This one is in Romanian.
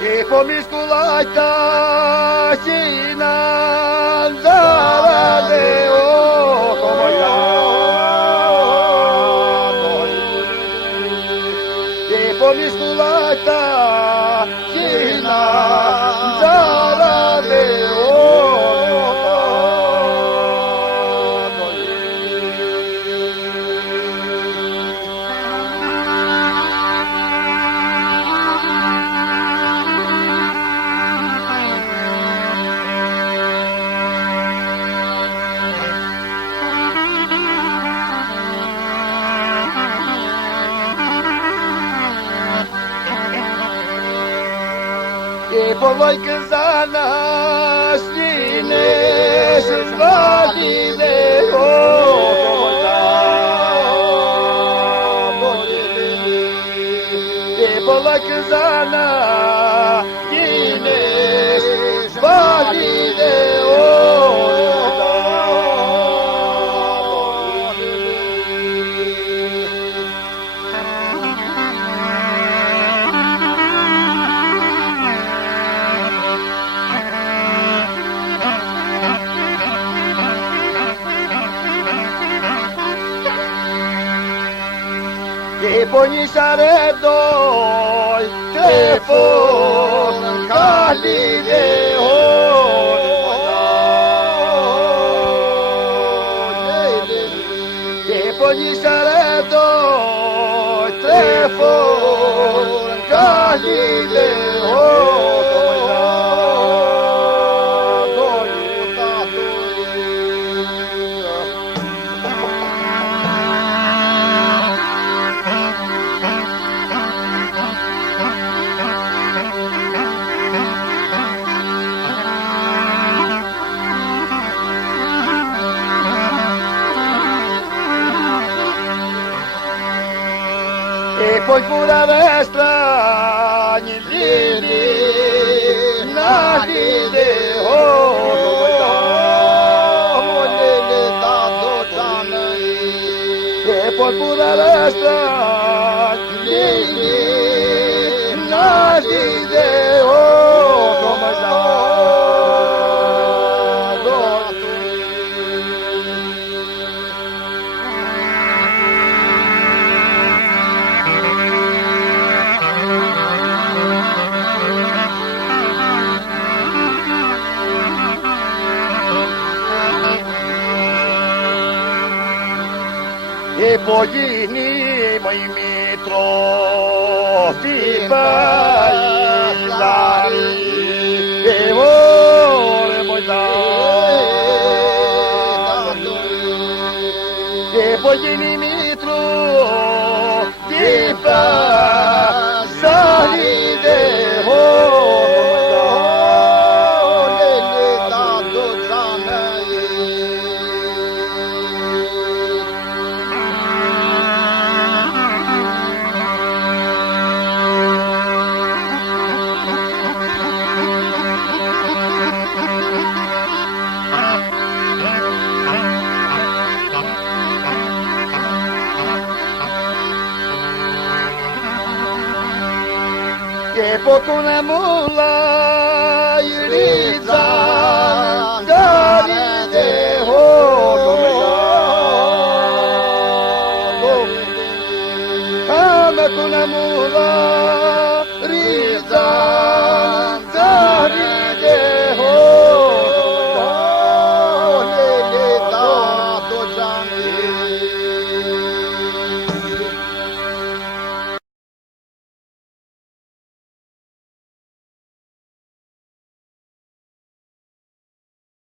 I pomisku lajta sinan zarade oko moja. I pomisku lajta sinan zarade I povoj kazana snine se zvalile I povoj kazana snine se zvalile I po njih redoj telefon kalide I po njih redoj telefon kalide I poi pura vestra lili nahide I poi pura vestra lili nahide I pogini moj mitro ti bailari I vole moj dan I pogini mitro ti bailari de Che poco ne mulla irizan daride ho